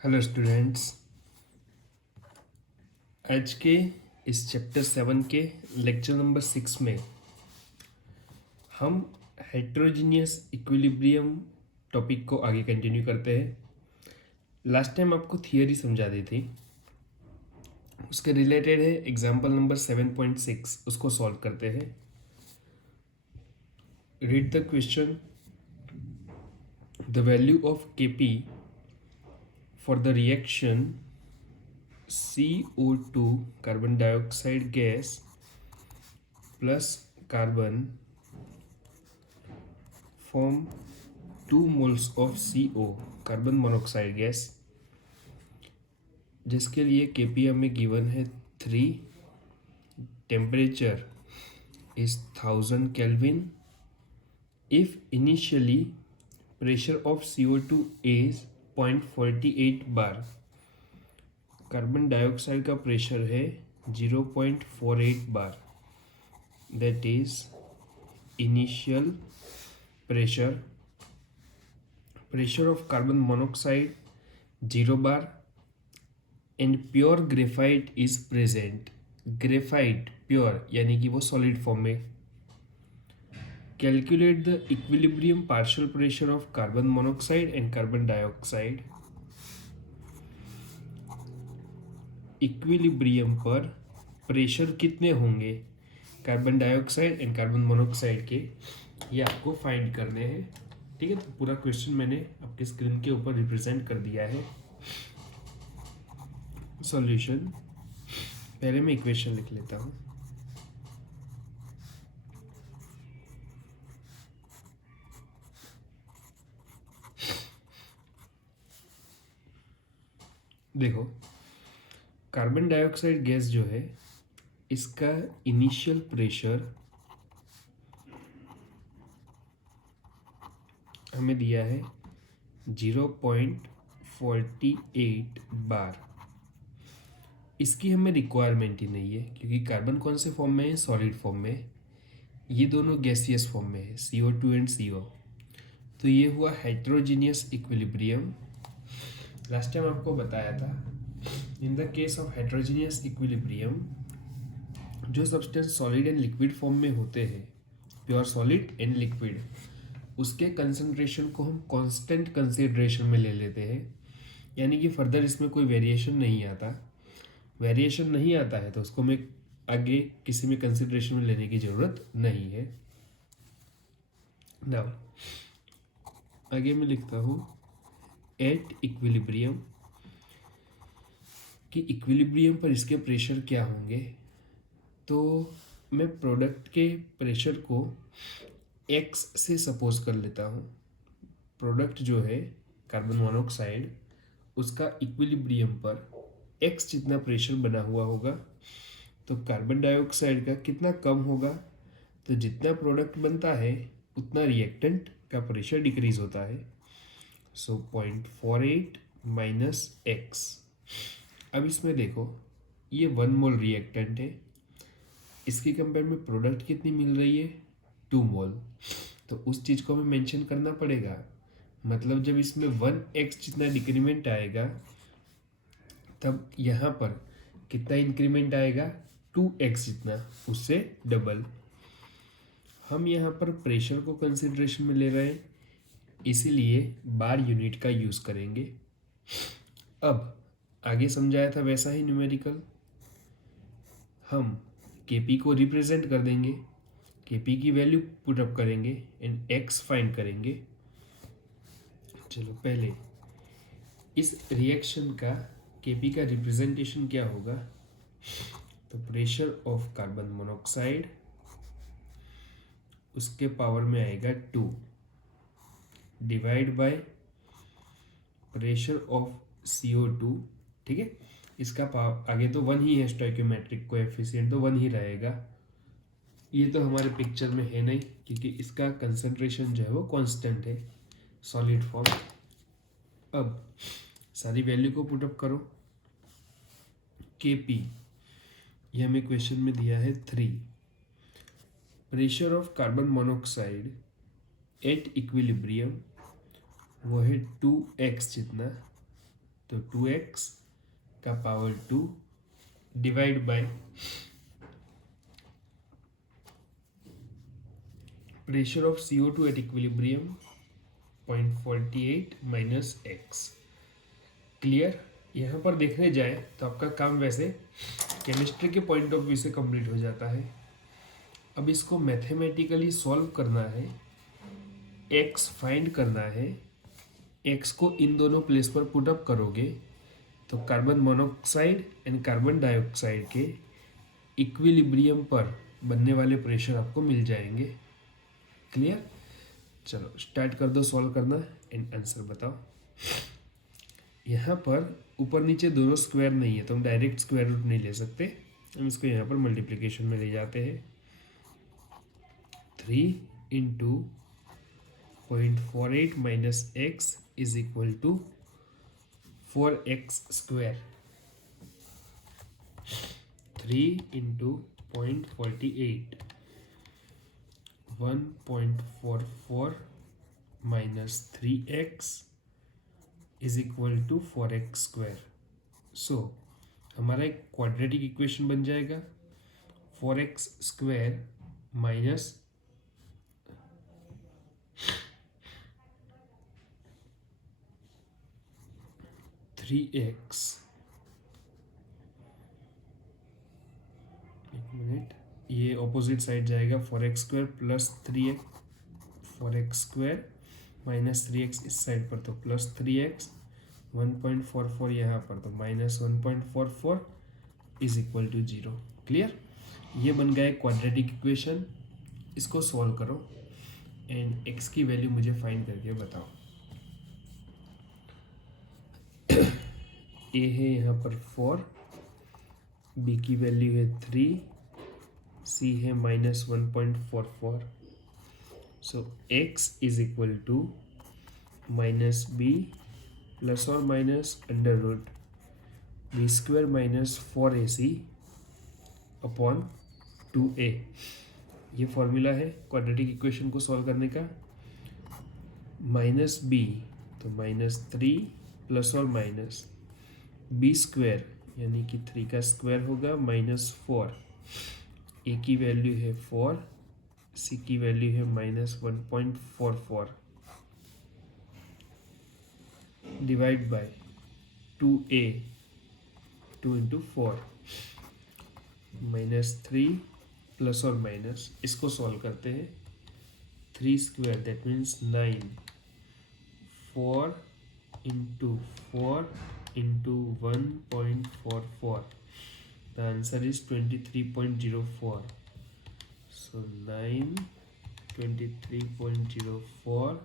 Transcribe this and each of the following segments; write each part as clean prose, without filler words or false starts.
Hello students. आज के इस चैप्टर 7 के लेक्चर नंबर 6 में हम हेट्रोजीनियस इक्विलिब्रियम टॉपिक को आगे कंटिन्यू करते हैं। लास्ट टाइम आपको थियरी समझा दी थी, उसके रिलेटेड है एग्जाम्पल नंबर 7.6, उसको सॉल्व करते हैं। Read the question. The value of Kp for the reaction CO2 carbon dioxide gas plus carbon form 2 moles of CO carbon monoxide gas, जिसके लिए Kp में गिवन है 3, temperature is 1000 Kelvin। If initially pressure of CO2 is 0.48 bar, carbon dioxide का pressure है 0.48 bar, that is initial pressure of carbon monoxide 0 bar and pure graphite is present. Graphite pure यानी कि वो solid form में। Calculate the equilibrium partial pressure of carbon monoxide and carbon dioxide. Equilibrium पर pressure कितने होंगे carbon dioxide and carbon monoxide के, ये आपको फाइंड करने हैं। ठीक है, तो पूरा क्वेश्चन मैंने आपके स्क्रीन के ऊपर रिप्रेजेंट कर दिया है। सॉल्यूशन, पहले मैं इक्वेशन लिख लेता हूँ। देखो, कार्बन डाइऑक्साइड गैस जो है, इसका इनिशियल प्रेशर हमें दिया है 0.48 बार। इसकी हमें रिक्वायरमेंट ही नहीं है, क्योंकि कार्बन कौन से फॉर्म में है, सॉलिड फॉर्म में। ये दोनों गैसियस फॉर्म में है, CO2 एंड CO। तो ये हुआ हेट्रोजीनियस इक्विलिब्रियम। लास्ट टाइम आपको बताया था, in the case of heterogeneous equilibrium, जो substance solid and liquid form में होते हैं, प्योर सॉलिड एंड लिक्विड, उसके कंसंट्रेशन को हम कांस्टेंट कंसिडरेशन में ले लेते हैं। यानी कि फर्दर इसमें कोई वेरिएशन नहीं आता। वेरिएशन नहीं आता है तो उसको मैं आगे किसी में कंसिडरेशन में लेने की ज़रूरत नहीं है। नाउ आगे मैं लिखता हूँ एट इक्विलिब्रियम, कि इक्विलिब्रियम पर इसके प्रेशर क्या होंगे। तो मैं प्रोडक्ट के प्रेशर को x से सपोज कर लेता हूँ। प्रोडक्ट जो है कार्बन मोनोऑक्साइड, उसका इक्विलिब्रियम पर x जितना प्रेशर बना हुआ होगा, तो कार्बन डाइऑक्साइड का कितना कम होगा। तो जितना प्रोडक्ट बनता है उतना रिएक्टेंट का प्रेशर डिक्रीज होता है। सो 0.48 माइनस x। अब इसमें देखो, ये 1 मोल रिएक्टेंट है, इसके कंपेयर में प्रोडक्ट कितनी मिल रही है, 2 मोल। तो उस चीज़ को हमें मेंशन करना पड़ेगा। मतलब जब इसमें 1x जितना डिक्रीमेंट आएगा, तब यहाँ पर कितना इंक्रीमेंट आएगा, 2x जितना, उससे डबल। हम यहाँ पर प्रेशर को कंसिडरेशन में ले रहे हैं, इसीलिए बार यूनिट का यूज़ करेंगे। अब आगे समझाया था वैसा ही न्यूमेरिकल, हम Kp को रिप्रेजेंट कर देंगे, Kp की वैल्यू पुट अप करेंगे एंड x फाइंड करेंगे। चलो पहले इस रिएक्शन का Kp का रिप्रेजेंटेशन क्या होगा। तो प्रेशर ऑफ कार्बन मोनोऑक्साइड, उसके पावर में आएगा 2 divide by pressure of CO2। ठीक है, इसका पावर आगे तो 1 ही है, स्टोइकोमेट्रिक कोएफिशिएंट तो 1 ही रहेगा। ये तो हमारे पिक्चर में है नहीं, क्योंकि इसका कंसंट्रेशन जो है वो कांस्टेंट है, सॉलिड फॉर्म। अब सारी वैल्यू को पुटअप करो। Kp ये हमें क्वेश्चन में दिया है 3। Pressure of carbon monoxide at equilibrium वो है 2x जितना, तो 2x का power 2 divide by pressure of CO2 at equilibrium 0.48 minus x. Clear. यहाँ पर देखने जाए तो आपका काम वैसे केमिस्ट्री के पॉइंट ऑफ व्यू से कंप्लीट हो जाता है। अब इसको मैथमेटिकली सॉल्व करना है, एक्स फाइंड करना है। एक्स को इन दोनों प्लेस पर पुट अप करोगे तो carbon monoxide and carbon dioxide के इक्विलिब्रियम पर बनने वाले प्रेशर आपको मिल जाएंगे। क्लियर। चलो स्टार्ट कर दो सॉल्व करना एंड आंसर बताओ। यहाँ पर ऊपर नीचे दोनों स्क्वायर नहीं है तो हम डायरेक्ट स्क्वायर रूट नहीं ले सकते, हम इसको यहाँ पर मल्टीप्लिकेशन में ले जाते हैं। 3 into 0.48 minus x is equal to 4x square. 3 into 0.48 1.44 minus 3x is equal to 4x square. So हमारा एक क्वाड्रेटिक इक्वेशन बन जाएगा 4x स्क्वायर माइनस 3x। एक मिनट, ये ऑपोजिट साइड जाएगा 4x square plus 3x, 4x square minus 3x इस side पर तो प्लस 3x, 1.44 यहाँ पर तो minus 1.44 is equal to 0। Clear. ये बन गया एक क्वाड्रेटिक इक्वेशन। इसको सॉल्व करो एंड x की वैल्यू मुझे फाइंड करके बताओ। a है यहाँ पर 4, b की वैल्यू है 3, c है minus 1.44। So x is equal to minus b plus और minus under root B square minus 4ac upon 2a। ये फॉर्मूला है क्वाड्रेटिक इक्वेशन को सॉल्व करने का। माइनस b तो माइनस 3 प्लस और माइनस बी स्क्वायर यानी कि 3 का स्क्वायर होगा माइनस 4, ए की वैल्यू है 4, सी की वैल्यू है minus 1.44 divide by 2a, 2 into 4 minus 3 plus और माइनस, इसको सॉल्व करते हैं। 3 square that means 9, 4 into 4 into 1.44. The answer is 23.04. So 9 23.04,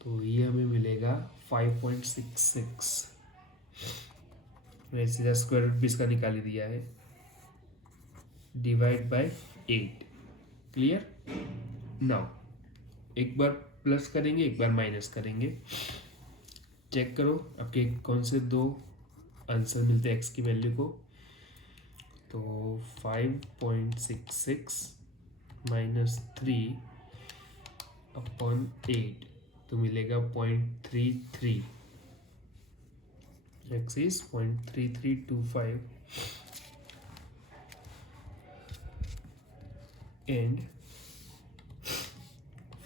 तो ये हमें मिलेगा 5.66। मैंने सीधा स्क्वायर रूट भी इसका निकाल ही दिया है, डिवाइड बाय 8। क्लियर। नाउ एक बार प्लस करेंगे एक बार माइनस करेंगे। चेक करो आपके कौन से दो आंसर मिलते हैं एक्स की वैल्यू को। तो 5.66 माइनस 3 अपॉन 8 तो मिलेगा 0.33। X is 0.3325 and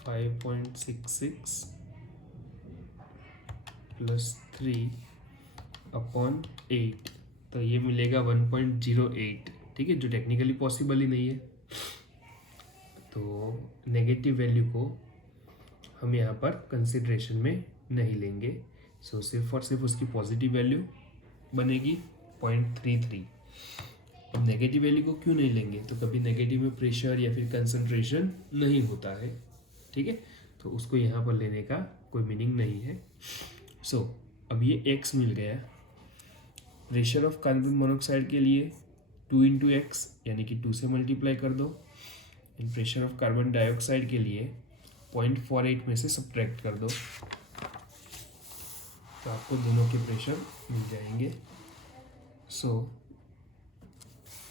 5.66 plus 3 upon 8 तो ये मिलेगा 1.08। ठीक है, जो टेक्निकली पॉसिबल ही नहीं है। तो नेगेटिव वैल्यू को हम यहाँ पर कंसिडरेशन में नहीं लेंगे। सो सिर्फ और सिर्फ उसकी पॉजिटिव वैल्यू बनेगी 0.33। अब नेगेटिव वैल्यू को क्यों नहीं लेंगे, तो कभी नेगेटिव में प्रेशर या फिर कंसंट्रेशन नहीं होता है। ठीक है, तो उसको यहाँ पर लेने का कोई मीनिंग नहीं है। सो अब ये x मिल गया। प्रेशर ऑफ कार्बन मोनोऑक्साइड के लिए 2 इंटू एक्स यानी कि 2 से मल्टीप्लाई कर दो, and pressure of carbon dioxide के लिए 0.48 में से सब्ट्रैक्ट कर दो, तो आपको दोनों के प्रेशर मिल जाएंगे। सो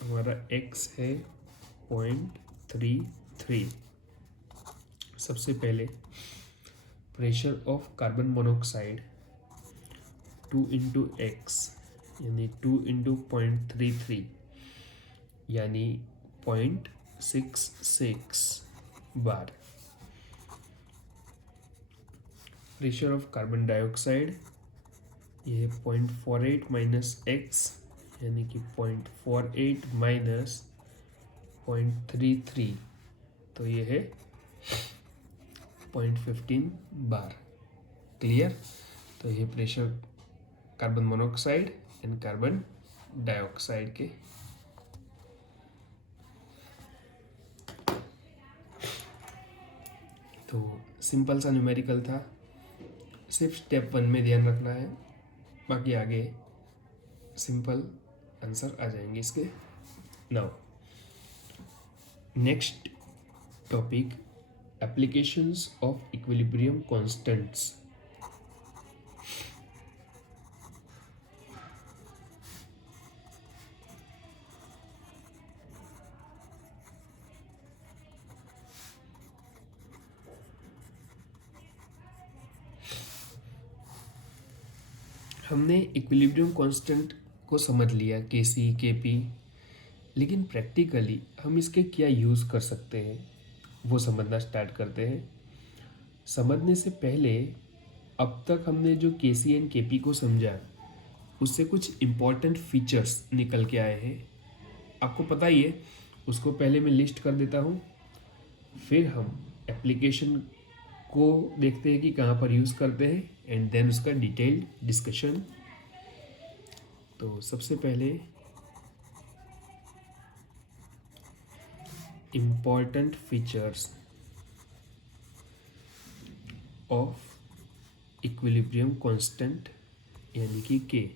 हमारा x है 0.33। सबसे पहले pressure of carbon monoxide 2 into x यानी 2 इंटू 0.33 यानी 0.66 बार। प्रेशर ऑफ कार्बन डाइऑक्साइड ये 0.48 माइनस एक्स यानी कि 0.48 माइनस 0.33 तो ये है 0.15 बार। क्लियर। तो ये pressure carbon monoxide and carbon dioxide के। तो सिंपल सा न्यूमेरिकल था, सिर्फ स्टेप 1 में ध्यान रखना है, बाकी आगे सिंपल आंसर आ जाएंगे इसके। Now next topic, applications of equilibrium constants. हमने इक्विलिब्रियम कांस्टेंट को समझ लिया, के सी के पी, लेकिन प्रैक्टिकली हम इसके क्या यूज़ कर सकते हैं वो समझना स्टार्ट करते हैं। समझने से पहले अब तक हमने जो के सी एंड के पी को समझा उससे कुछ इम्पॉर्टेंट फीचर्स निकल के आए हैं, आपको पता ही है। उसको पहले मैं लिस्ट कर देता हूँ, फिर हम एप्लीकेशन को देखते हैं कि कहाँ पर यूज़ करते हैं एंड देन उसका डिटेल्ड डिस्कशन। तो सबसे पहले important features of equilibrium constant यानी कि के।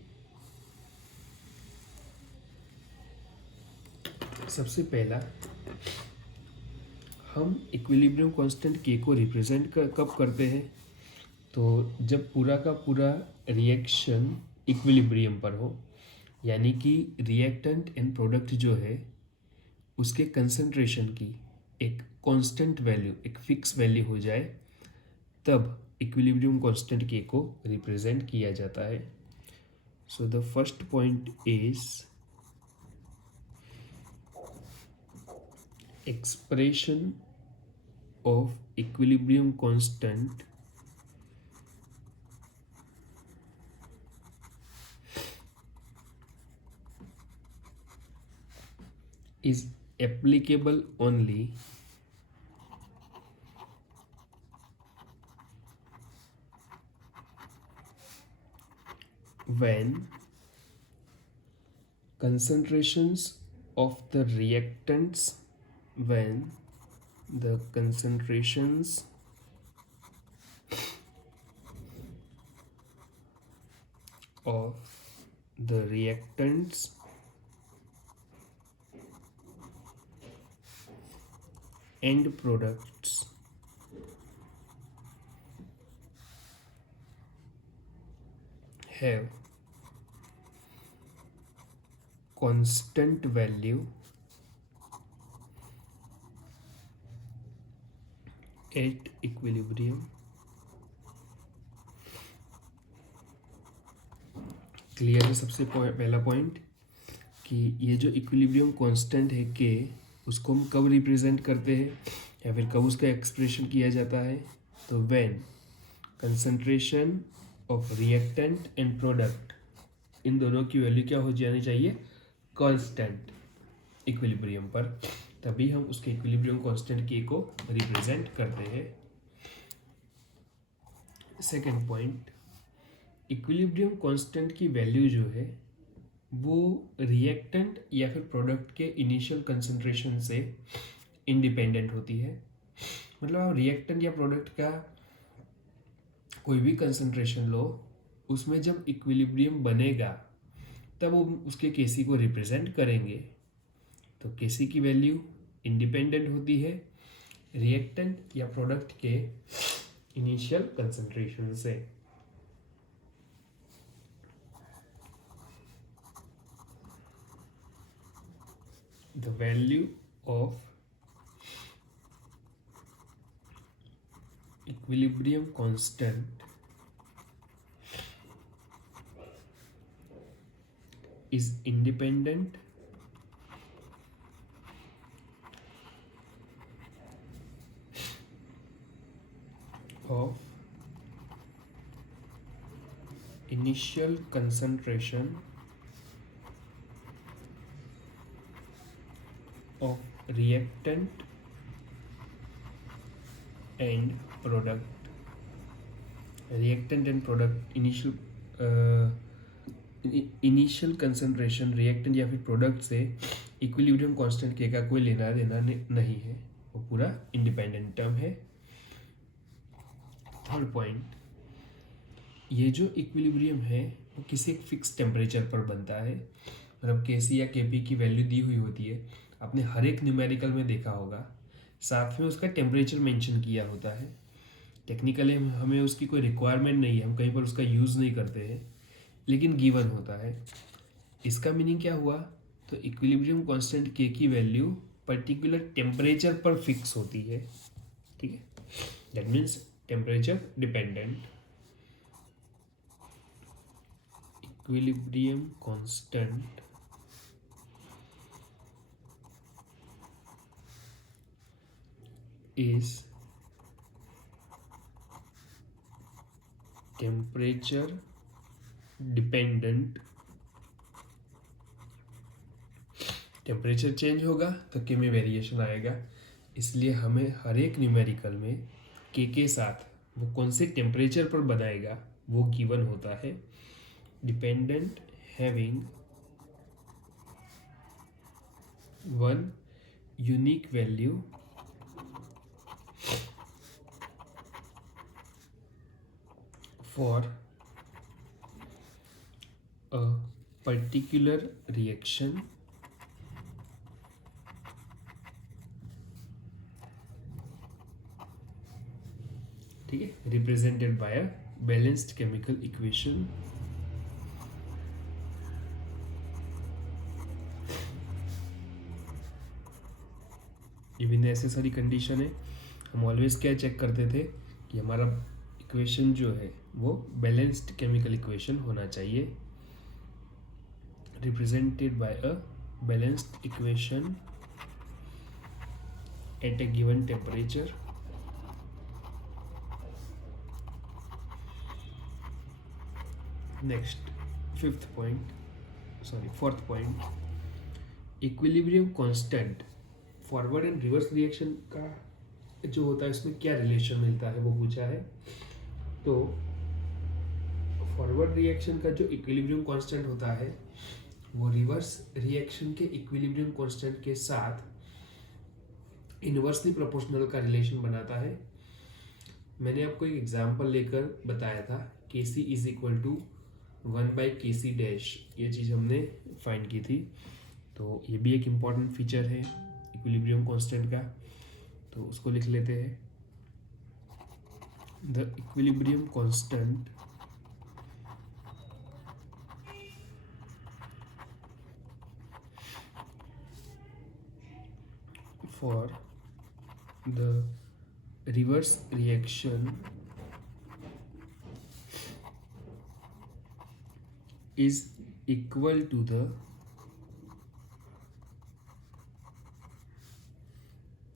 सबसे पहला, हम इक्विलिब्रियम कांस्टेंट के को रिप्रेजेंट कब करते हैं, तो जब पूरा का पूरा रिएक्शन इक्विलिब्रियम पर हो, यानी कि रिएक्टेंट एंड प्रोडक्ट जो है उसके कंसंट्रेशन की एक कांस्टेंट वैल्यू, एक फिक्स वैल्यू हो जाए, तब इक्विलिब्रियम कांस्टेंट के को रिप्रेजेंट किया जाता है। So the first point is expression of equilibrium constant is applicable only when concentrations of the reactants when the concentrations of the reactants end products have constant value at equilibrium। Clear है। सबसे पहला point कि ये जो equilibrium constant है के, उसको हम कब रिप्रेजेंट करते हैं या फिर कब उसका एक्सप्रेशन किया जाता है, तो when concentration of reactant and product, इन दोनों की वैल्यू क्या हो जानी चाहिए, कांस्टेंट इक्विलिब्रियम पर, तभी हम उसके इक्विलिब्रियम कांस्टेंट के को रिप्रेजेंट करते हैं। सेकेंड पॉइंट, इक्विलिब्रियम कांस्टेंट की वैल्यू जो है वो रिएक्टेंट या फिर प्रोडक्ट के इनिशियल कंसंट्रेशन से इंडिपेंडेंट होती है। मतलब आप रिएक्टेंट या प्रोडक्ट का कोई भी कंसंट्रेशन लो, उसमें जब इक्विलिब्रियम बनेगा तब वो उसके केसी को रिप्रेजेंट करेंगे। तो केसी की वैल्यू इंडिपेंडेंट होती है रिएक्टेंट या प्रोडक्ट के इनिशियल कंसंट्रेशन से। The value of equilibrium constant is independent of initial concentration of reactant and product. reactant and product initial concentration reactant या फिर प्रोडक्ट से इक्विलिब्रियम कांस्टेंट के का कोई लेना देना नहीं है, वो पूरा इंडिपेंडेंट टर्म है। थर्ड पॉइंट, ये जो इक्विलिब्रियम है वो किसी एक फिक्स टेम्परेचर पर बनता है, मतलब केसी या केपी की वैल्यू दी हुई होती है, आपने हर एक न्यूमेरिकल में देखा होगा, साथ में उसका टेम्परेचर मेंशन किया होता है। टेक्निकली हमें उसकी कोई रिक्वायरमेंट नहीं है, हम कहीं पर उसका यूज़ नहीं करते हैं, लेकिन गिवन होता है। इसका मीनिंग क्या हुआ, तो इक्विलिब्रियम कांस्टेंट के की वैल्यू पर्टिकुलर टेम्परेचर पर फिक्स होती है, ठीक है, that means temperature dependent. Equilibrium constant is temperature dependent। Temperature change होगा तो के में वेरिएशन आएगा, इसलिए हमें हर एक न्यूमेरिकल में के साथ वो कौन से टेम्परेचर पर बनाएगा वो गिवन होता है। Dependent having one unique value for a particular reaction ठीक है, represented by a balanced chemical equation। Even ऐसे सारी कंडीशन है, हम ऑलवेज क्या चेक करते थे कि हमारा इक्वेशन जो है वो बैलेंस्ड केमिकल इक्वेशन होना चाहिए, represented by a balanced equation at a given temperature. Next fourth point, equilibrium constant forward and reverse reaction का जो होता है इसमें क्या रिलेशन मिलता है वो पूछा है। तो फॉरवर्ड रिएक्शन का जो इक्विलिब्रियम कांस्टेंट होता है वो रिवर्स रिएक्शन के इक्विलिब्रियम कांस्टेंट के साथ इनवर्सली प्रोपोर्शनल का रिलेशन बनाता है। मैंने आपको एक एग्जांपल लेकर बताया था, K C is equal to 1/kc dash, ये चीज़ हमने फाइंड की थी। तो ये भी एक इम्पॉर्टेंट फीचर है इक्विलिब्रियम कांस्टेंट का, तो उसको लिख लेते हैं। The equilibrium constant for the reverse reaction is equal to the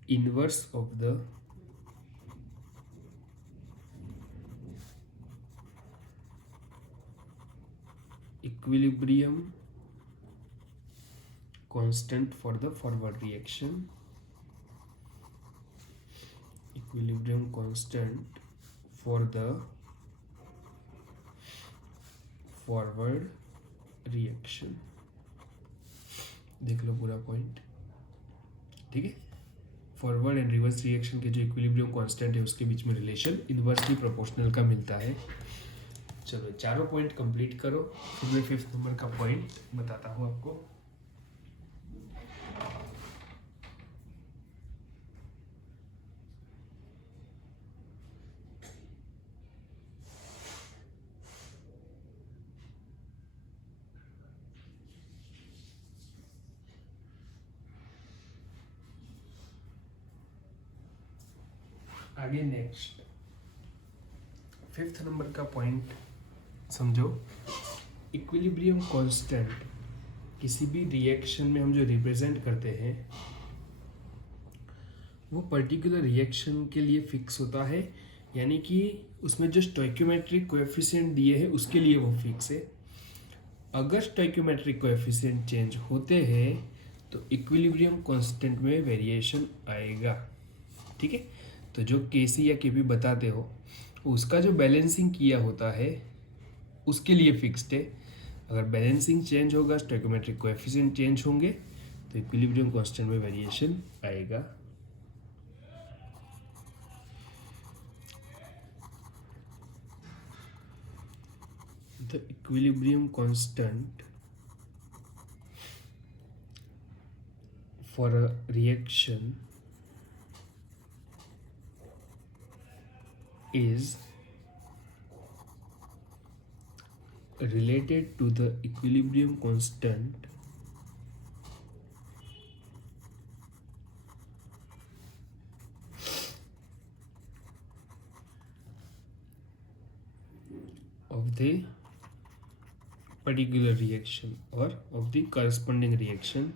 inverse of the equilibrium constant for the forward reaction। equilibrium constant for the forward reaction, देख लो पूरा पॉइंट, ठीक है। फॉरवर्ड एंड रिवर्स रिएक्शन के जो equilibrium constant है उसके बीच में relation inversely proportional का मिलता है। चलो चारों पॉइंट कंप्लीट करो, फिर मैं 5th नंबर का पॉइंट बताता हूँ आपको। आगे नेक्स्ट 5th नंबर का पॉइंट समझो, इक्विलिब्रियम कांस्टेंट किसी भी रिएक्शन में हम जो रिप्रेजेंट करते हैं वो पर्टिकुलर रिएक्शन के लिए फिक्स होता है, यानी कि उसमें जो स्टोइकियोमेट्रिक कोएफिशिएंट दिए हैं उसके लिए वो फिक्स है। अगर स्टोइकियोमेट्रिक कोएफिशिएंट चेंज होते हैं तो इक्विलिब्रियम कांस्टेंट में वेरिएशन आएगा। ठीक है, तो जो केसी या केपी बताते हो उसका जो बैलेंसिंग किया होता है उसके लिए फिक्स्ड है। अगर बैलेंसिंग चेंज होगा, स्टोइकियोमेट्रिक कोएफिशिएंट चेंज होंगे तो इक्विलिब्रियम कांस्टेंट में वेरिएशन आएगा। The equilibrium constant for a reaction is related to the equilibrium constant of the particular reaction or of the corresponding reaction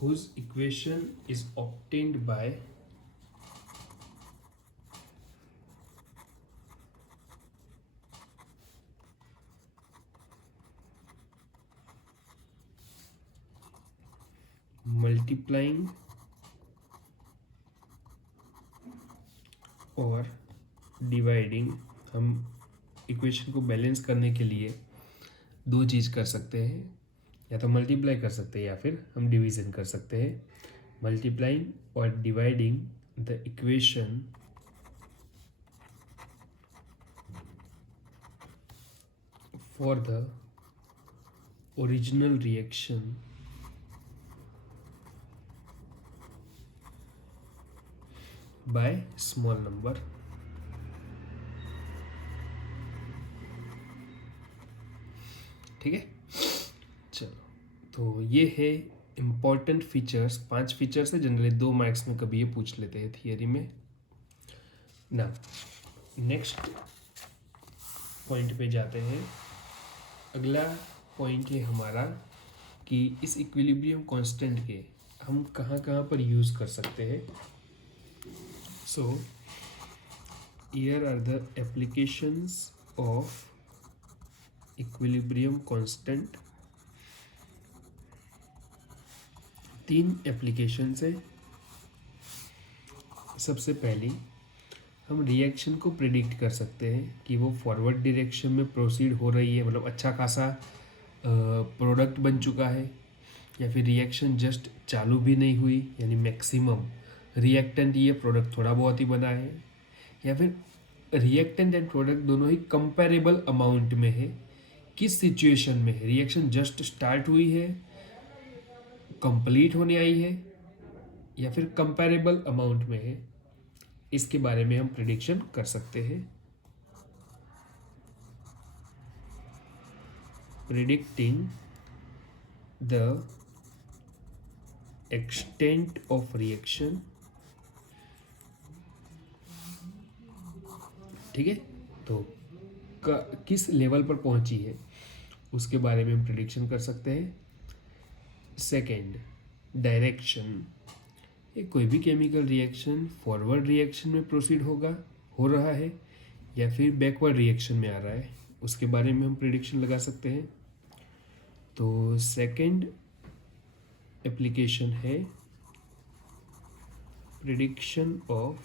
whose equation is obtained by multiplying और dividing. हम equation को balance करने के लिए दो चीज़ कर सकते हैं, या तो मल्टीप्लाई कर सकते हैं या फिर हम डिवीज़न कर सकते हैं। मल्टीप्लाइंग और dividing the equation for the original reaction by small number. ठीक है, चलो, तो ये है इम्पॉर्टेंट फीचर्स। 5 फीचर्स है, जनरली 2 मार्क्स में कभी ये पूछ लेते हैं थियरी में ना। नेक्स्ट पॉइंट पे जाते हैं। अगला पॉइंट है हमारा कि इस इक्विलिब्रियम कांस्टेंट के हम कहाँ कहाँ पर यूज़ कर सकते हैं। So here are the applications of equilibrium constant. 3 application है। सबसे पहली, हम रिएक्शन को प्रिडिक्ट कर सकते हैं कि वो फॉरवर्ड डायरेक्शन में प्रोसीड हो रही है, मतलब अच्छा खासा प्रोडक्ट बन चुका है, या फिर रिएक्शन जस्ट चालू भी नहीं हुई यानी मैक्सिमम रिएक्टेंट ये प्रोडक्ट थोड़ा बहुत ही बना है, या फिर रिएक्टेंट एंड प्रोडक्ट दोनों ही कंपेरेबल अमाउंट में है। किस सिचुएशन में है, रिएक्शन जस्ट स्टार्ट हुई है, कंप्लीट होने आई है, या फिर कंपेरेबल अमाउंट में है, इसके बारे में हम प्रिडिक्शन कर सकते हैं। Predicting the extent of reaction. ठीक है, तो किस लेवल पर पहुंची है उसके बारे में हम प्रिडिक्शन कर सकते हैं। Second, direction. ये कोई भी केमिकल रिएक्शन फॉरवर्ड रिएक्शन में प्रोसीड हो रहा है या फिर बैकवर्ड रिएक्शन में आ रहा है, उसके बारे में हम प्रिडिक्शन लगा सकते हैं। तो सेकेंड एप्लीकेशन है prediction of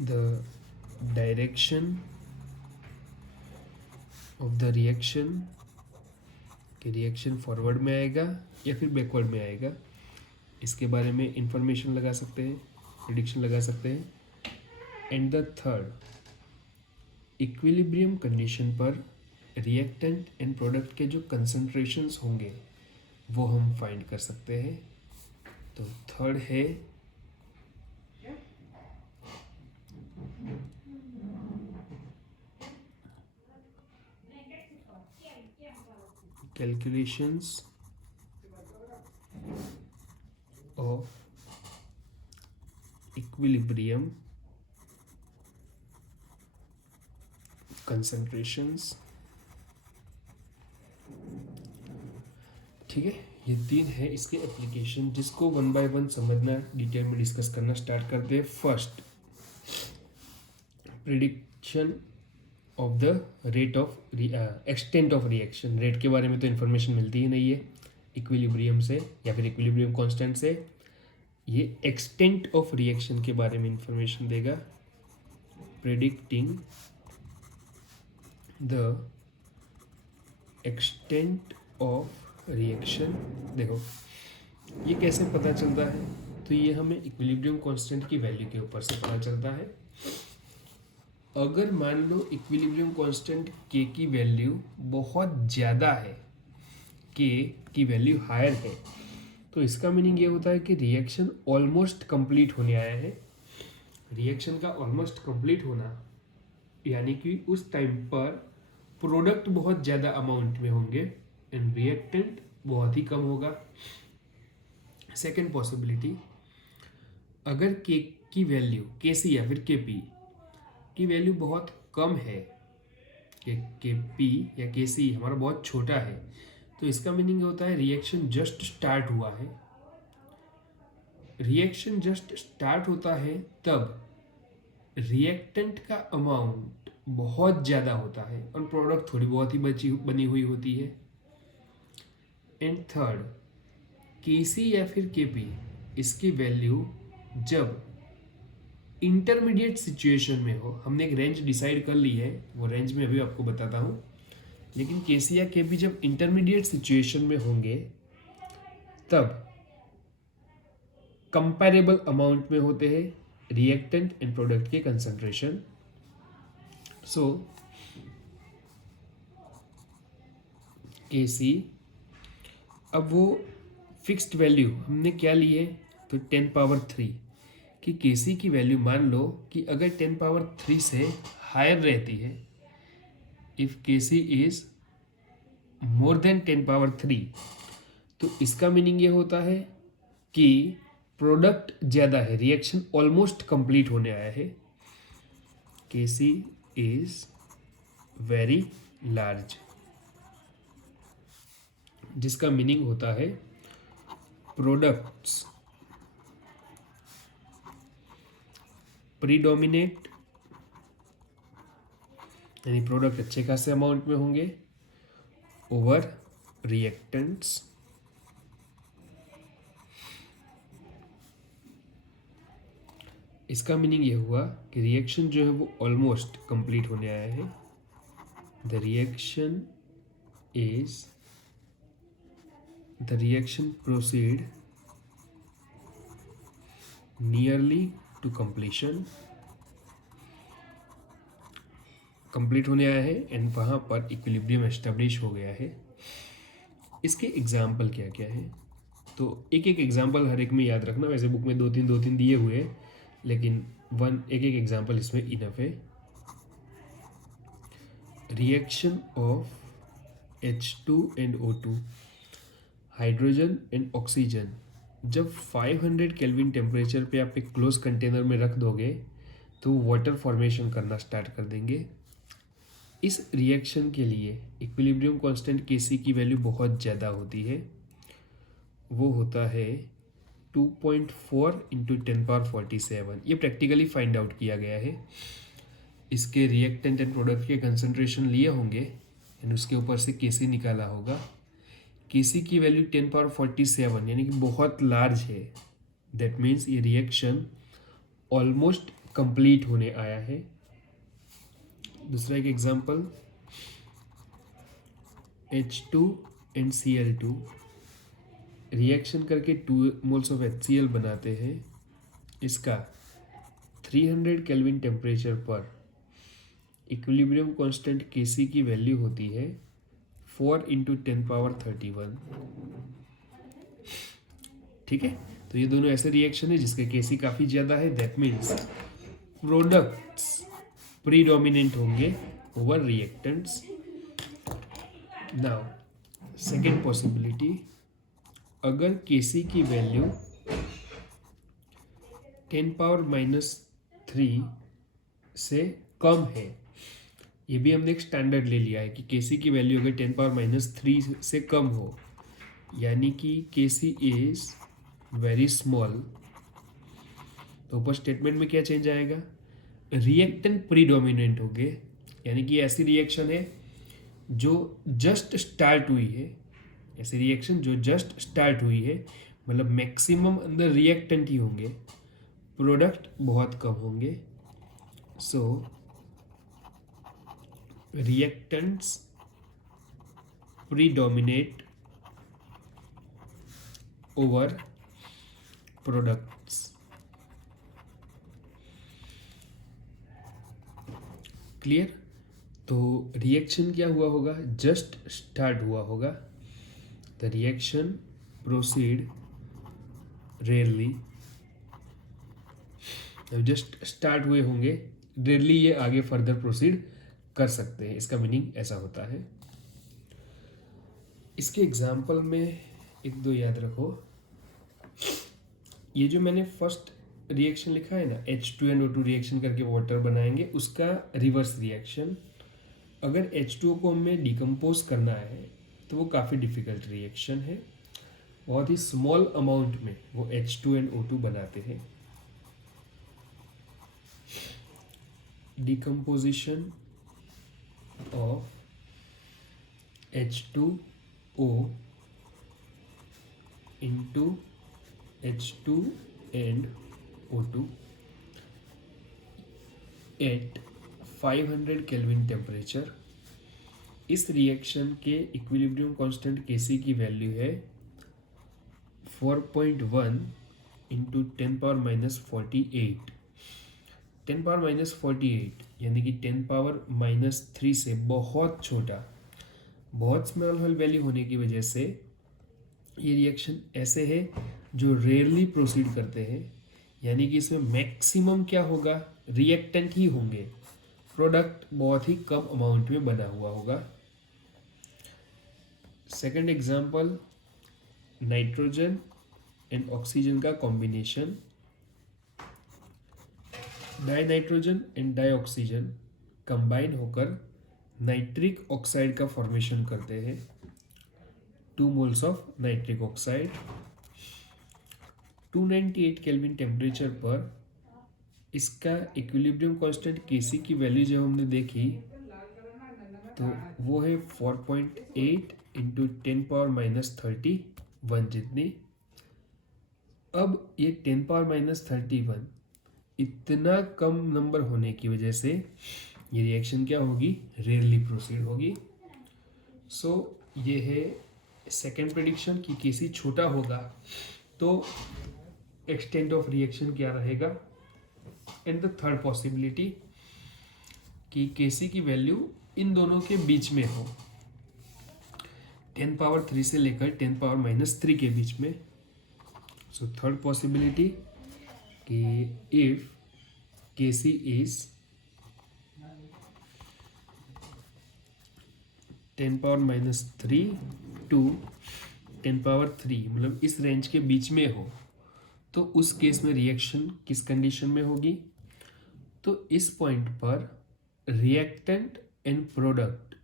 the direction of the reaction, कि रिएक्शन फॉरवर्ड में आएगा या फिर बैकवर्ड में आएगा, इसके बारे में इंफॉर्मेशन लगा सकते हैं, प्रिडिक्शन लगा सकते हैं। And the third, equilibrium condition पर रिएक्टेंट एंड प्रोडक्ट के जो कंसंट्रेशंस होंगे वो हम फाइंड कर सकते हैं। तो थर्ड है calculations of इक्विलिब्रियम कंसंट्रेशंस। ठीक है, ये 3 है इसके एप्लीकेशन, जिसको वन बाय वन समझना, डिटेल में डिस्कस करना स्टार्ट करते हैं। First, prediction of the rate of extent of reaction. Rate के बारे में तो इन्फॉर्मेशन मिलती ही नहीं है इक्विलिब्रियम से या फिर इक्विलिब्रियम कांस्टेंट से। ये एक्सटेंट ऑफ रिएक्शन के बारे में इंफॉर्मेशन देगा। Predicting the extent of reaction. देखो ये कैसे पता चलता है, तो ये हमें इक्विलिब्रियम कांस्टेंट की वैल्यू के ऊपर से पता चलता है। अगर मान लो इक्विलिब्रियम कांस्टेंट के की वैल्यू बहुत ज़्यादा है, के की वैल्यू हायर है, तो इसका मीनिंग ये होता है कि रिएक्शन ऑलमोस्ट कंप्लीट होने आया है। रिएक्शन का ऑलमोस्ट कंप्लीट होना यानी कि उस टाइम पर प्रोडक्ट बहुत ज़्यादा अमाउंट में होंगे एंड रिएक्टेंट बहुत ही कम होगा। सेकेंड पॉसिबिलिटी, अगर के की वैल्यू के सी या फिर के पी की वैल्यू बहुत कम है, के पी या के सी हमारा बहुत छोटा है, तो इसका मीनिंग होता है रिएक्शन जस्ट स्टार्ट हुआ है। रिएक्शन जस्ट स्टार्ट होता है तब रिएक्टेंट का अमाउंट बहुत ज़्यादा होता है और प्रोडक्ट थोड़ी बहुत ही बनी हुई होती है। एंड थर्ड, के सी या फिर के पी, इसकी वैल्यू जब इंटरमीडिएट सिचुएशन में हो, हमने एक रेंज डिसाइड कर ली है, वो रेंज में अभी आपको बताता हूँ, लेकिन के सी या के पी जब इंटरमीडिएट सिचुएशन में होंगे तब कंपैरेबल अमाउंट में होते हैं रिएक्टेंट एंड प्रोडक्ट के कंसंट्रेशन। सो के सी, अब वो फिक्स्ड वैल्यू हमने क्या ली है, तो 10 पावर 3 कि के सी की वैल्यू मान लो कि अगर 10 पावर 3 से हायर रहती है, इफ के C is more than 10 power 3, तो इसका मीनिंग ये होता है कि प्रोडक्ट ज़्यादा है, रिएक्शन ऑलमोस्ट कंप्लीट होने आया है। के सी इज वेरी लार्ज, जिसका मीनिंग होता है प्रोडक्ट्स प्रीडोमिनेट, यानी प्रोडक्ट अच्छे खासे अमाउंट में होंगे ओवर रिएक्टेंट्स। इसका मीनिंग ये हुआ कि रिएक्शन जो है वो ऑलमोस्ट कंप्लीट होने आया है। The reaction proceed nearly to completion, complete होने आया है एंड वहाँ पर इक्विलिब्रियम एस्टेब्लिश हो गया है। इसके एग्जाम्पल क्या क्या है, तो एक एक एग्जाम्पल हर एक में याद रखना। वैसे बुक में दो तीन दिए हुए हैं, लेकिन एक एक एग्जाम्पल इसमें इनफ है। Reaction of H2 and O2, hydrogen and oxygen, जब 500 केल्विन टेम्परेचर पे आप एक क्लोज कंटेनर में रख दोगे तो वाटर फॉर्मेशन करना स्टार्ट कर देंगे। इस रिएक्शन के लिए इक्विलिब्रियम कांस्टेंट Kc की वैल्यू बहुत ज़्यादा होती है, वो होता है 2.4 × 10⁻47। ये प्रैक्टिकली फाइंड आउट किया गया है। इसके रिएक्टेंट एंड प्रोडक्ट के कंसंट्रेशन लिए होंगे एंड उसके ऊपर से Kc निकाला होगा। Kc की वैल्यू 10⁻47 यानी कि बहुत लार्ज है। दैट मीन्स ये रिएक्शन ऑलमोस्ट कंप्लीट होने आया है। दूसरा एक example, H2 and Cl2 reaction करके 2 मोल्स ऑफ HCl बनाते हैं। इसका 300 केल्विन टेम्परेचर पर इक्विलिब्रियम कांस्टेंट Kc की वैल्यू होती है 4 × 10⁻31। ठीक है, तो ये दोनों ऐसे रिएक्शन है जिसके Kc काफ़ी ज़्यादा है। दैट मीन्स प्रोडक्ट्स प्रीडोमिनेंट होंगे over reactants. Now second possibility, अगर Kc की वैल्यू 10⁻³ से कम है, ये भी हमने एक स्टैंडर्ड ले लिया है कि केसी की वैल्यू अगर 10⁻³ से कम हो, यानी कि केसी इज वेरी स्मॉल, तो ऊपर स्टेटमेंट में क्या चेंज आएगा, रिएक्टेंट प्रीडोमिनेंट हो गए, यानी कि ऐसी रिएक्शन है जो जस्ट स्टार्ट हुई है, ऐसी रिएक्शन जो जस्ट स्टार्ट हुई है, मतलब मैक्सिमम अंदर रिएक्टेंट ही होंगे, प्रोडक्ट बहुत कम होंगे। So reactants predominate over products. Clear? तो रिएक्शन क्या हुआ होगा, जस्ट स्टार्ट हुआ होगा, the reaction proceed rarely, just start हुए होंगे, रेयरली ये आगे फर्दर प्रोसीड कर सकते हैं, इसका मीनिंग ऐसा होता है। इसके एग्जाम्पल में एक दो याद रखो, ये जो मैंने फर्स्ट रिएक्शन लिखा है ना, H2NO2 रिएक्शन करके वाटर बनाएंगे, उसका रिवर्स रिएक्शन, अगर H2O को हमें डिकम्पोज करना है तो वो काफ़ी डिफ़िकल्ट रिएक्शन है, बहुत ही स्मॉल अमाउंट में वो H2NO2 बनाते हैं। Decomposition of H2O into H2NO2 at 500 kelvin temperature. इस रिएक्शन के इक्विलिब्रियम कांस्टेंट Kc की वैल्यू है 4.1 इंटू 10⁻48। 10⁻48 यानी कि 10⁻³ से बहुत छोटा, बहुत स्मॉल वैल्यू होने की वजह से ये रिएक्शन ऐसे है जो रेयरली प्रोसीड करते हैं, यानी कि इसमें मैक्सिमम क्या होगा, रिएक्टेंट ही होंगे, प्रोडक्ट बहुत ही कम अमाउंट में बना हुआ होगा। Second example, nitrogen and oxygen का combination, dinitrogen and dioxygen combine होकर नाइट्रिक ऑक्साइड का फॉर्मेशन करते हैं, 2 moles of nitric oxide. 298 kelvin temperature पर इसका इक्विलिब्रियम कांस्टेंट Kc की वैल्यू जब हमने देखी तो वो है 4.8 इंटू 10⁻31 जितनी। अब ये 10⁻31 इतना कम नंबर होने की वजह से ये रिएक्शन क्या होगी, रेयरली प्रोसीड होगी। सो ये है सेकेंड प्रेडिक्शन कि Kc छोटा होगा तो एक्सटेंट ऑफ रिएक्शन क्या रहेगा। एंड द थर्ड पॉसिबिलिटी कि Kc की वैल्यू इन दोनों के बीच में हो, 10⁻³ से लेकर 10⁻³ के बीच में। सो थर्ड पॉसिबिलिटी कि इफ Kc इज 10⁻³ टू 10⁻³ मतलब इस रेंज के बीच में हो, तो उस केस में रिएक्शन किस कंडीशन में होगी, तो इस पॉइंट पर रिएक्टेंट एंड प्रोडक्ट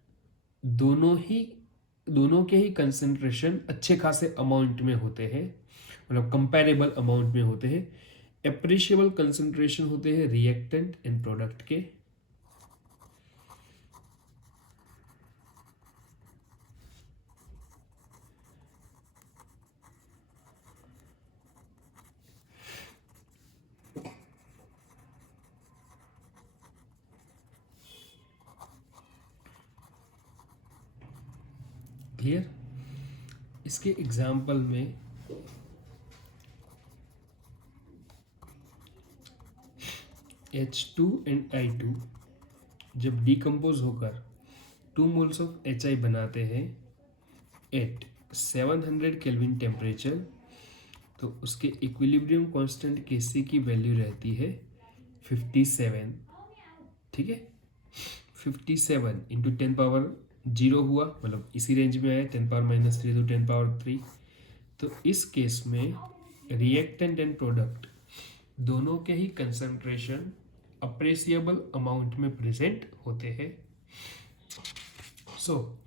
दोनों के ही कंसंट्रेशन अच्छे खासे अमाउंट में होते हैं, मतलब कंपैरेबल अमाउंट में होते हैं, एप्रिशिएबल कंसंट्रेशन होते हैं रिएक्टेंट एंड प्रोडक्ट के। क्लियर? इसके एग्जाम्पल में H2 एंड I2 जब डिकम्पोज होकर 2 मोल्स ऑफ HI बनाते हैं एट 700 केल्विन टेम्परेचर, तो उसके इक्विलिब्रियम कांस्टेंट Kc की वैल्यू रहती है 57। ठीक है, 57 इंटू 10⁻0 हुआ, मतलब इसी रेंज में आया, 10⁻³ तो 10⁻3। तो इस केस में रिएक्टेंट एंड प्रोडक्ट दोनों के ही कंसंट्रेशन अप्रेसिएबल अमाउंट में प्रेजेंट होते हैं। सो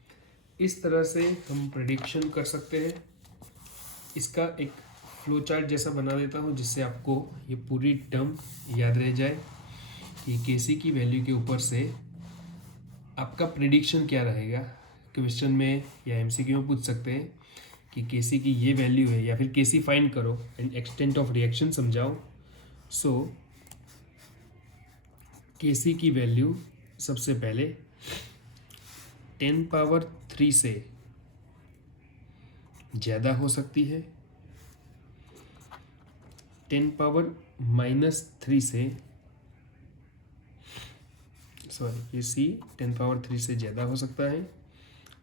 इस तरह से हम प्रेडिक्शन कर सकते हैं। इसका एक फ्लो चार्ट जैसा बना देता हूँ जिससे आपको ये पूरी टर्म याद रह जाए कि केसी की वैल्यू के ऊपर से आपका प्रेडिक्शन क्या रहेगा। क्वेश्चन में या एमसीक्यू में पूछ सकते हैं कि केसी की ये वैल्यू है, या फिर केसी फाइंड करो एंड एक्सटेंट ऑफ रिएक्शन समझाओ। सो केसी की वैल्यू सबसे पहले 10⁻³ से ज़्यादा हो सकती है, 10⁻³ से केसी 10⁻³ से ज़्यादा हो सकता है।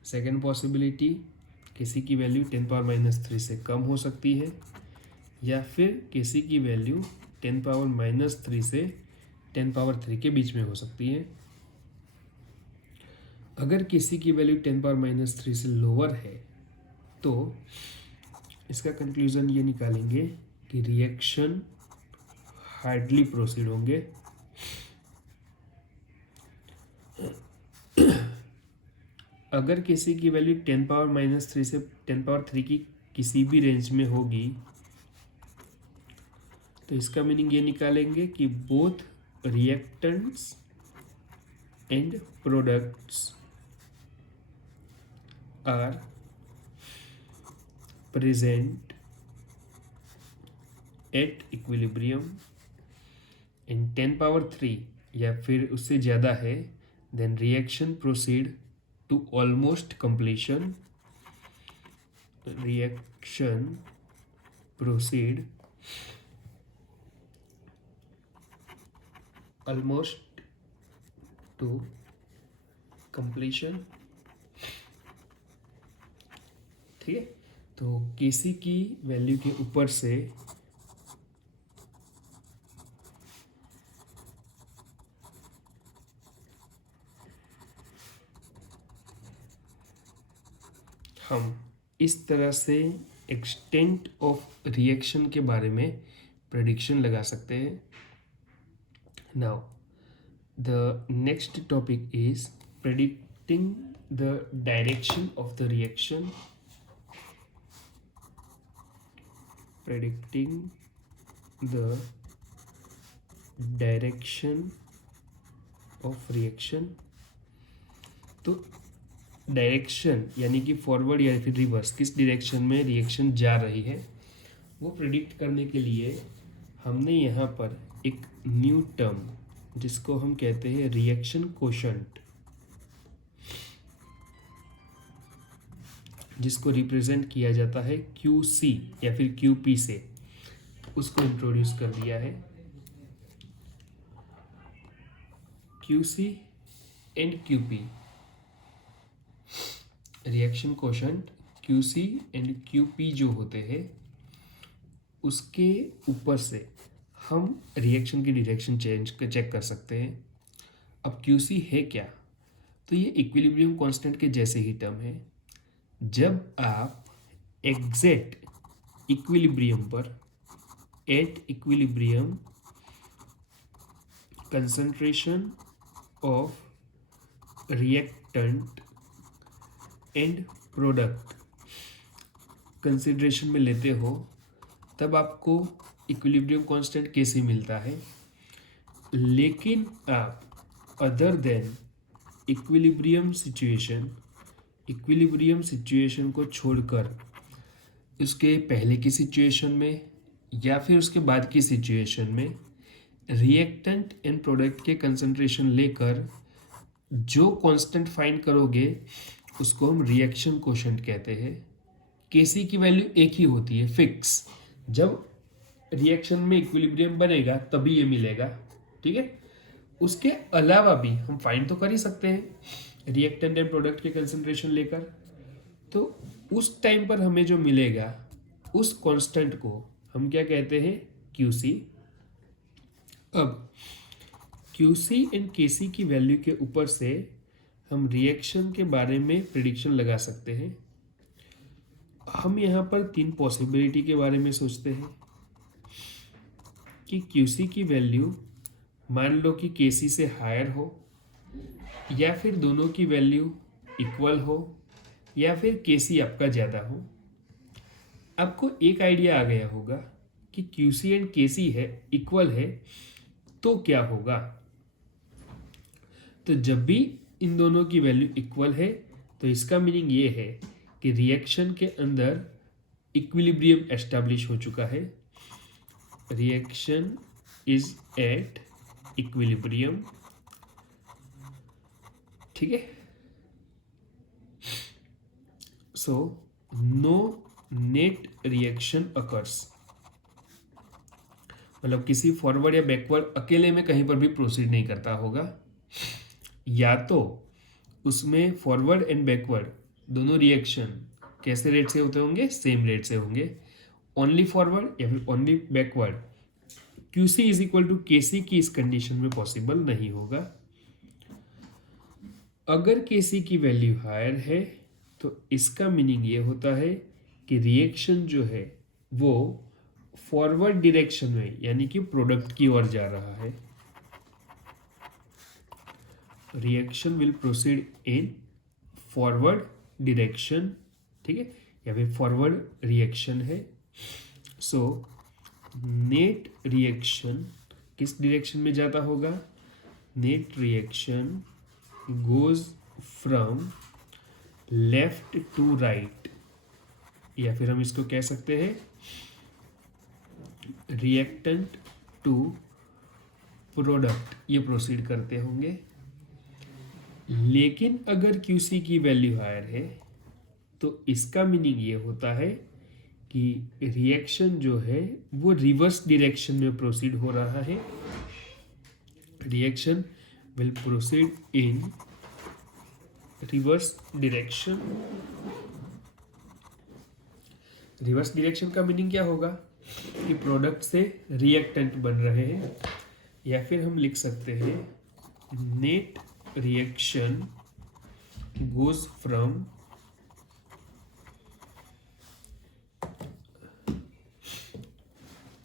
सेकेंड पॉसिबिलिटी, केसी की वैल्यू 10⁻³ से कम हो सकती है, या फिर केसी की वैल्यू 10⁻³ से 10⁻³ के बीच में हो सकती है। अगर केसी की वैल्यू 10⁻³ से लोअर है तो इसका कंक्लूजन ये निकालेंगे कि रिएक्शन हार्डली प्रोसीड होंगे। अगर केसी की वैल्यू 10⁻³ से 10⁻³ की किसी भी रेंज में होगी तो इसका मीनिंग ये निकालेंगे कि both reactants and products are present at equilibrium. इन 10⁻³ या फिर उससे ज़्यादा है, then reaction proceed to almost completion. Reaction proceed almost to completion. ठीक है, तो केसी की वैल्यू के ऊपर से हम इस तरह से एक्सटेंट ऑफ रिएक्शन के बारे में प्रेडिक्शन लगा सकते हैं। Now the next topic is predicting the direction of the reaction. predicting the direction of reaction। तो डायरेक्शन यानी कि फॉरवर्ड या फिर रिवर्स, किस डायरेक्शन में रिएक्शन जा रही है वो प्रिडिक्ट करने के लिए हमने यहाँ पर एक न्यू टर्म जिसको हम कहते हैं रिएक्शन कोशेंट, जिसको रिप्रेजेंट किया जाता है QC या फिर QP से, उसको इंट्रोड्यूस कर दिया है। QC and QP, reaction quotient QC and QP जो होते हैं उसके ऊपर से हम रिएक्शन की डायरेक्शन चेक कर सकते हैं। अब QC है क्या, तो ये इक्विलिब्रियम कांस्टेंट के जैसे ही टर्म है। जब आप एग्जैक्ट इक्विलिब्रियम पर at equilibrium concentration of reactant and product consideration में लेते हो तब आपको इक्विलिब्रियम कांस्टेंट कैसे मिलता है। लेकिन आप अदर देन इक्विलिब्रियम सिचुएशन को छोड़कर उसके पहले की सिचुएशन में या फिर उसके बाद की सिचुएशन में रिएक्टेंट एंड प्रोडक्ट के कंसंट्रेशन लेकर जो कांस्टेंट फाइंड करोगे उसको हम रिएक्शन कोशेंट कहते हैं। केसी की वैल्यू एक ही होती है, फिक्स। जब रिएक्शन में इक्विलिब्रियम बनेगा तभी ये मिलेगा। ठीक है, उसके अलावा भी हम फाइंड तो कर ही सकते हैं रिएक्टेंट एंड प्रोडक्ट के कंसंट्रेशन लेकर, तो उस टाइम पर हमें जो मिलेगा उस कांस्टेंट को हम क्या कहते हैं, QC। अब QC एंड KC की वैल्यू के ऊपर से हम रिएक्शन के बारे में प्रेडिक्शन लगा सकते हैं। हम यहाँ पर 3 पॉसिबिलिटी के बारे में सोचते हैं कि क्यूसी की वैल्यू मान लो कि केसी से हायर हो, या फिर दोनों की वैल्यू इक्वल हो, या फिर केसी आपका ज़्यादा हो। आपको एक आइडिया आ गया होगा कि क्यूसी एंड केसी है इक्वल है तो क्या होगा। तो जब भी इन दोनों की वैल्यू इक्वल है तो इसका मीनिंग ये है कि रिएक्शन के अंदर इक्विलिब्रियम एस्टैब्लिश हो चुका है। रिएक्शन इज एट इक्विलिब्रियम, ठीक है। So no net reaction occurs, मतलब किसी फॉरवर्ड या बैकवर्ड अकेले में कहीं पर भी प्रोसीड नहीं करता होगा, या तो उसमें फॉरवर्ड एंड बैकवर्ड दोनों रिएक्शन कैसे रेट से होते होंगे, सेम रेट से होंगे। ओनली फॉरवर्ड या फिर only backward QC is equal to KC की इस कंडीशन में पॉसिबल नहीं होगा। अगर KC की वैल्यू हायर है तो इसका मीनिंग ये होता है कि रिएक्शन जो है वो फॉरवर्ड डायरेक्शन में यानी कि प्रोडक्ट की ओर जा रहा है। Reaction will proceed in forward direction, ठीक है, या फिर फॉरवर्ड रिएक्शन है। सो नेट रिएक्शन किस डायरेक्शन में जाता होगा, net reaction goes from left to right, या फिर हम इसको कह सकते हैं रिएक्टेंट टू प्रोडक्ट, ये प्रोसीड करते होंगे। लेकिन अगर QC की वैल्यू हायर है तो इसका मीनिंग ये होता है कि रिएक्शन जो है वो रिवर्स डायरेक्शन में प्रोसीड हो रहा है। Reaction will proceed in reverse direction. Reverse direction का मीनिंग क्या होगा कि प्रोडक्ट से रिएक्टेंट बन रहे हैं, या फिर हम लिख सकते हैं नेट रिएक्शन गोज फ्रॉम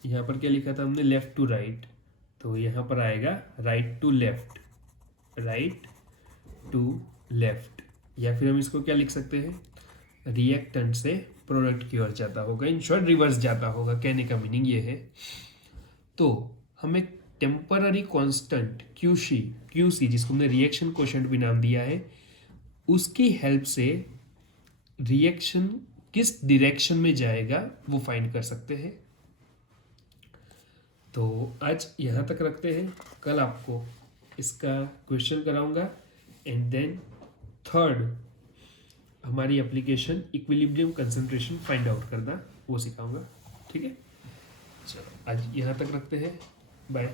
यहाँ पर क्या लिखा था हमने, लेफ्ट टू राइट, तो यहाँ पर आएगा right to left, right to left, या फिर हम इसको क्या लिख सकते हैं, रिएक्टेंट से प्रोडक्ट की ओर जाता होगा, इन शॉर्ट रिवर्स जाता होगा, कहने का मीनिंग ये है। तो हमें टेम्पररी कांस्टेंट QC जिसको हमने रिएक्शन कोशेंट भी नाम दिया है, उसकी हेल्प से रिएक्शन किस डायरेक्शन में जाएगा वो फाइंड कर सकते हैं। तो आज यहाँ तक रखते हैं, कल आपको इसका क्वेश्चन कराऊंगा एंड देन थर्ड हमारी application equilibrium concentration find out करना वो सिखाऊंगा, ठीक है। चलो आज यहाँ तक रखते हैं, बाय।